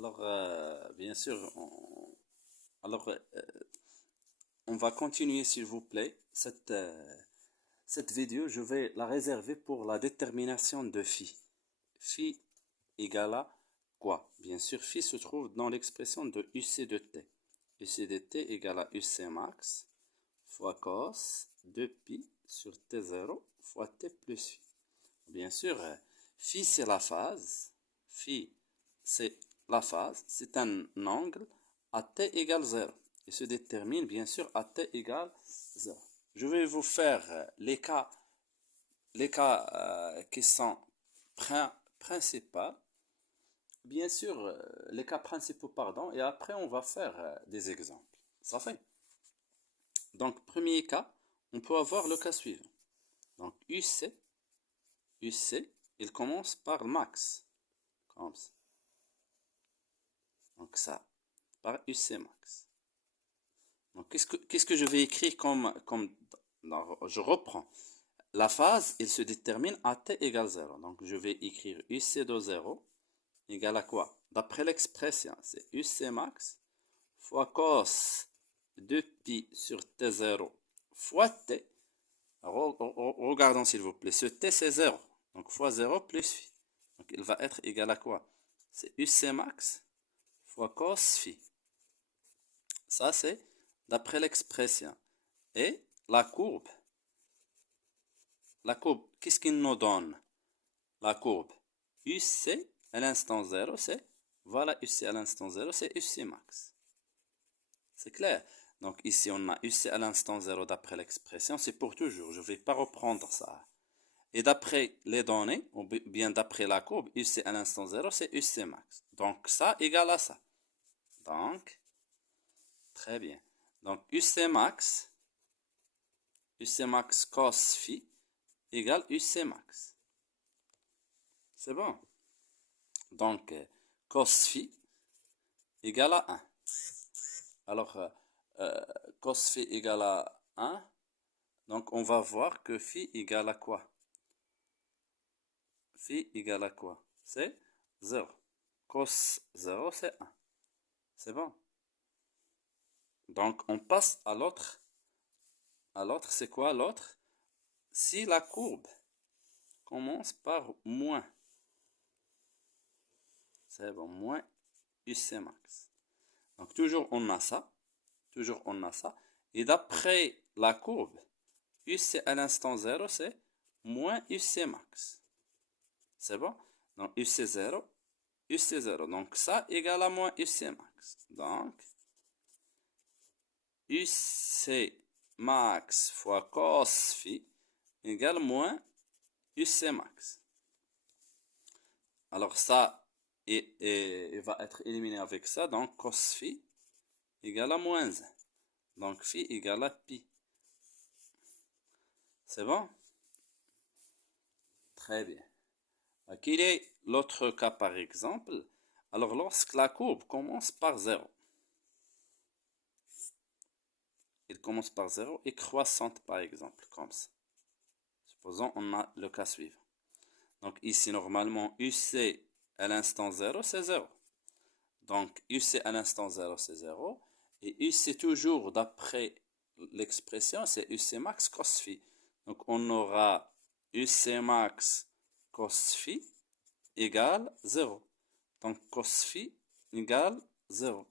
Alors, bien sûr, alors, on va continuer, s'il vous plaît. Cette vidéo, je vais la réserver pour la détermination de phi. Phi égale à quoi? Bien sûr, phi se trouve dans l'expression de UC de t. UC de t égale à UC max fois cos de pi sur t0 fois t plus phi. Bien sûr, phi c'est la phase. Phi c'est la phase. C'est un angle à t égale 0. Et se détermine bien sûr à t égale 0. Je vais vous faire les cas qui sont principaux. Bien sûr, les cas principaux, pardon. Et après, on va faire des exemples. Ça fait. Donc, premier cas, on peut avoir le cas suivant. Donc, UC, il commence par max. Comme ça. Donc, ça, par UC max. Donc, qu'est-ce que je vais écrire non, je reprends. La phase, elle se détermine à t égale 0. Donc, je vais écrire UC de 0 égale à quoi? D'après l'expression, c'est UC max fois cos de pi sur t0 fois t. Regardons s'il vous plaît. Ce t c'est 0. Donc fois 0 plus phi. Donc il va être égal à quoi? C'est UC max fois cos phi. Ça c'est d'après l'expression. Et la courbe, qu'est-ce qu'il nous donne? La courbe UC à l'instant 0, c'est, voilà UC à l'instant 0, c'est UC max. C'est clair? Donc ici on a UC à l'instant 0 d'après l'expression, c'est pour toujours, je ne vais pas reprendre ça. Et d'après les données, ou bien d'après la courbe, UC à l'instant 0, c'est UC max. Donc ça égale à ça. Donc, très bien. Donc UC max cos phi égale UC max. C'est bon. Donc, cos phi égale à 1. Alors, cos phi égale à 1. Donc, on va voir que phi égale à quoi? Phi égale à quoi? C'est 0. Cos 0, c'est 1. C'est bon. Donc, on passe à l'autre. À l'autre, c'est quoi l'autre? Si la courbe commence par moins, c'est bon, moins UC max. Donc, toujours on a ça. Toujours on a ça. Et d'après la courbe, UC à l'instant 0, c'est moins UC max. C'est bon? Donc, UC 0, UC 0. Donc, ça égale à moins UC max. Donc, UC max fois cos phi égale moins UC max. Alors, ça il va être éliminé avec ça. Donc, cos phi égale à moins 1. Donc, phi égale à pi. C'est bon? Très bien. Quel est l'autre cas par exemple? Alors, lorsque la courbe commence par 0, il commence par 0 et croissante par exemple, comme ça. Supposons on a le cas suivant. Donc ici, normalement, UC à l'instant 0, c'est 0. Donc UC à l'instant 0, c'est 0. Et UC toujours d'après l'expression, c'est UC max cos phi. Donc on aura UC max cos phi égale 0. Donc cos phi égale 0.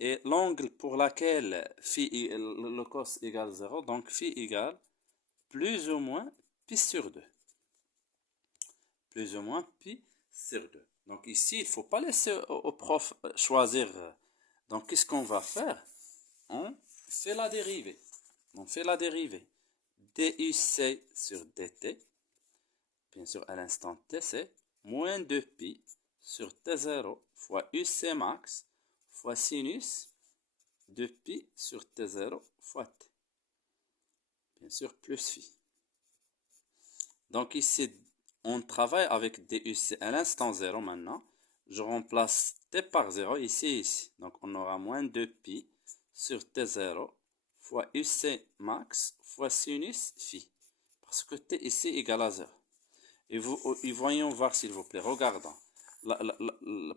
Et l'angle pour laquelle phi, le cos égale 0, donc phi égale plus ou moins pi sur 2. Plus ou moins pi sur 2. Donc ici, il ne faut pas laisser au prof choisir. Donc qu'est-ce qu'on va faire? On fait la dérivée. On fait la dérivée. DUC sur DT. Bien sûr, à l'instant t, c'est moins 2pi sur t0 fois UC max fois sinus de pi sur t0 fois t. Bien sûr, plus phi. Donc ici, on travaille avec DUC à l'instant 0 maintenant. Je remplace t par 0 ici et ici. Donc on aura moins 2pi sur t0 fois UC max fois sinus phi. Parce que t ici égale à 0. Et voyons voir s'il vous plaît. Regardons.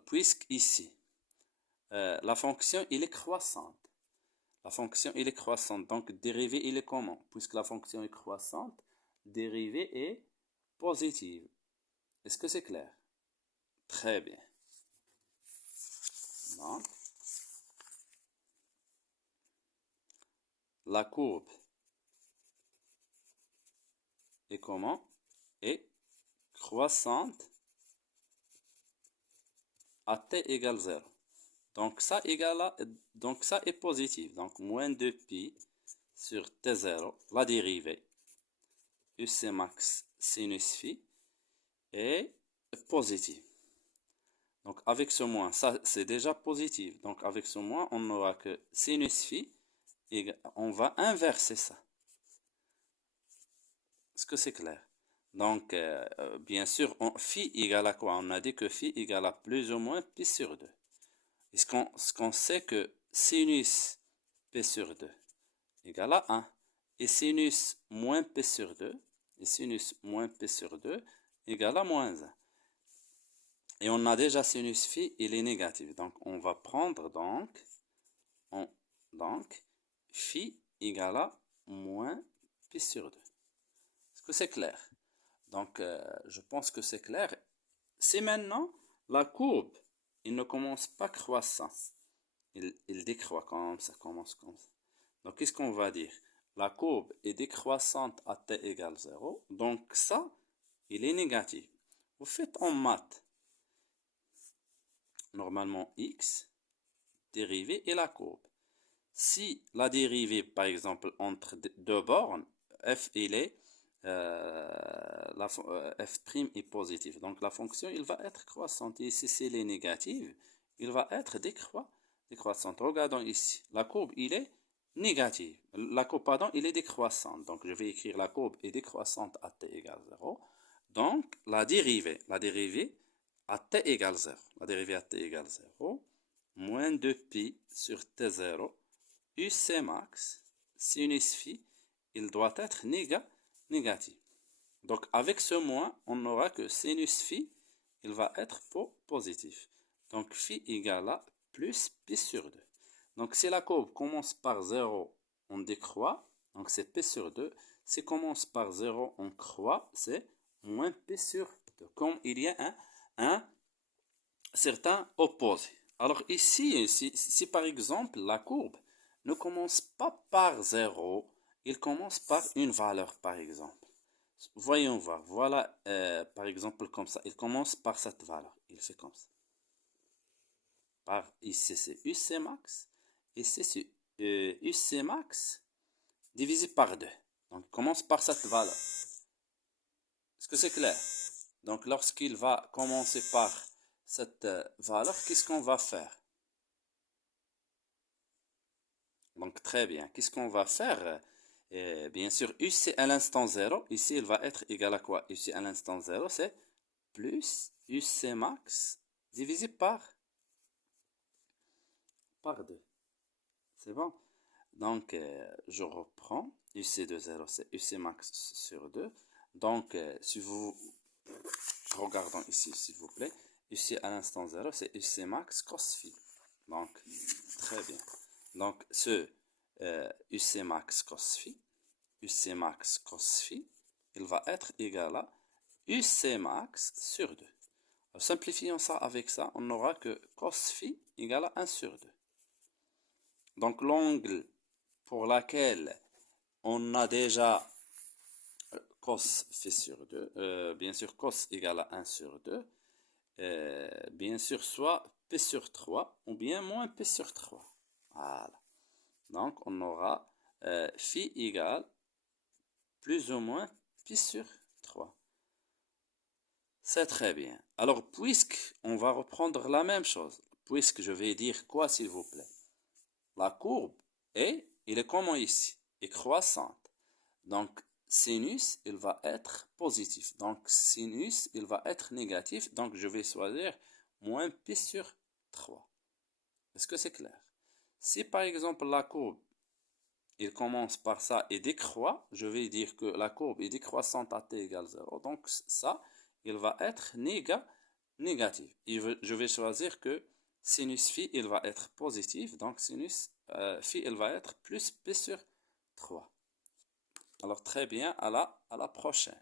Puisque ici, la fonction, il est croissante. La fonction, il est croissante. Donc, dérivée, il est comment? Puisque la fonction est croissante, dérivée est positive. Est-ce que c'est clair? Très bien. Donc, la courbe est comment? Est croissante à t égale 0. Donc ça, donc ça est positif. Donc moins 2pi sur t0, la dérivée, UC max sinus phi, est positive. Donc avec ce moins, ça c'est déjà positif. Donc avec ce moins, on n'aura que sinus phi, et on va inverser ça. Est-ce que c'est clair? Donc, bien sûr, phi égale à quoi? On a dit que phi égale à plus ou moins pi sur 2. Est-ce qu'on sait que sinus p sur 2 égale à 1. Et sinus moins p sur 2, et sinus moins p sur 2 égale à moins 1. Et on a déjà sinus phi, il est négatif. Donc, on va prendre donc phi égale à moins pi sur 2. Est-ce que c'est clair? Donc, je pense que c'est clair. C'est maintenant la courbe, il ne commence pas croissant. Il décroît comme ça, commence comme ça. Donc, qu'est-ce qu'on va dire? La courbe est décroissante à t égale 0. Donc, ça, il est négatif. Vous faites en maths, normalement x, dérivée et la courbe. Si la dérivée, par exemple, entre deux bornes, f, il est, f' est positif. Donc, la fonction, il va être croissante. Et si elle est négative, il va être décroissante. Regardons ici. La courbe, il est négative. La courbe, pardon, il est décroissante. Donc, je vais écrire la courbe est décroissante à t égale 0. Donc, la dérivée à t égale 0. La dérivée à t égale 0, moins 2pi sur t0, UC max, sinus phi, il doit être négatif. Donc, avec ce moins, on n'aura que sinus phi, il va être positif. Donc, phi égale à plus pi sur 2. Donc, si la courbe commence par 0, on décroît. Donc, c'est pi sur 2. Si commence par 0, on croît. C'est moins pi sur 2. Comme il y a un certain opposé. Alors, ici, si par exemple, la courbe ne commence pas par 0, il commence par une valeur, par exemple. Voyons voir. Voilà, par exemple, comme ça. Il commence par cette valeur. Il fait comme ça. Ici, c'est UC max. Ici, c'est UC max divisé par 2. Donc, il commence par cette valeur. Est-ce que c'est clair? Donc, lorsqu'il va commencer par cette valeur, qu'est-ce qu'on va faire? Donc, très bien. Qu'est-ce qu'on va faire? Bien sûr, UC à l'instant 0, ici, il va être égal à quoi? UC à l'instant 0, c'est plus UC max divisé par 2. C'est bon? Donc, je reprends. UC de 0, c'est UC max sur 2. Donc, si vous regardons ici, s'il vous plaît, UC à l'instant 0, c'est UC max cos phi. Donc, très bien. Donc, ce UC max cos phi, UC max cos phi, il va être égal à UC max sur 2. Alors, simplifions ça avec ça, on n'aura que cos phi égale à 1 sur 2. Donc, l'angle pour laquelle on a déjà cos phi sur 2, bien sûr cos égale à 1 sur 2, bien sûr soit p sur 3 ou bien moins p sur 3. Voilà. Donc, on aura phi égale plus ou moins pi sur 3. C'est très bien. Alors, on va reprendre la même chose, puisque je vais dire quoi, s'il vous plaît? La courbe il est comment ici? Est croissante. Donc, sinus, il va être positif. Donc, sinus, il va être négatif. Donc, je vais choisir moins pi sur 3. Est-ce que c'est clair? Si, par exemple, la courbe, il commence par ça et décroît, je vais dire que la courbe est décroissante à t égale 0. Donc, ça, il va être négatif. Et je vais choisir que Sinus phi, il va être positif, donc sinus phi, il va être plus p sur 3. Alors très bien, à la prochaine.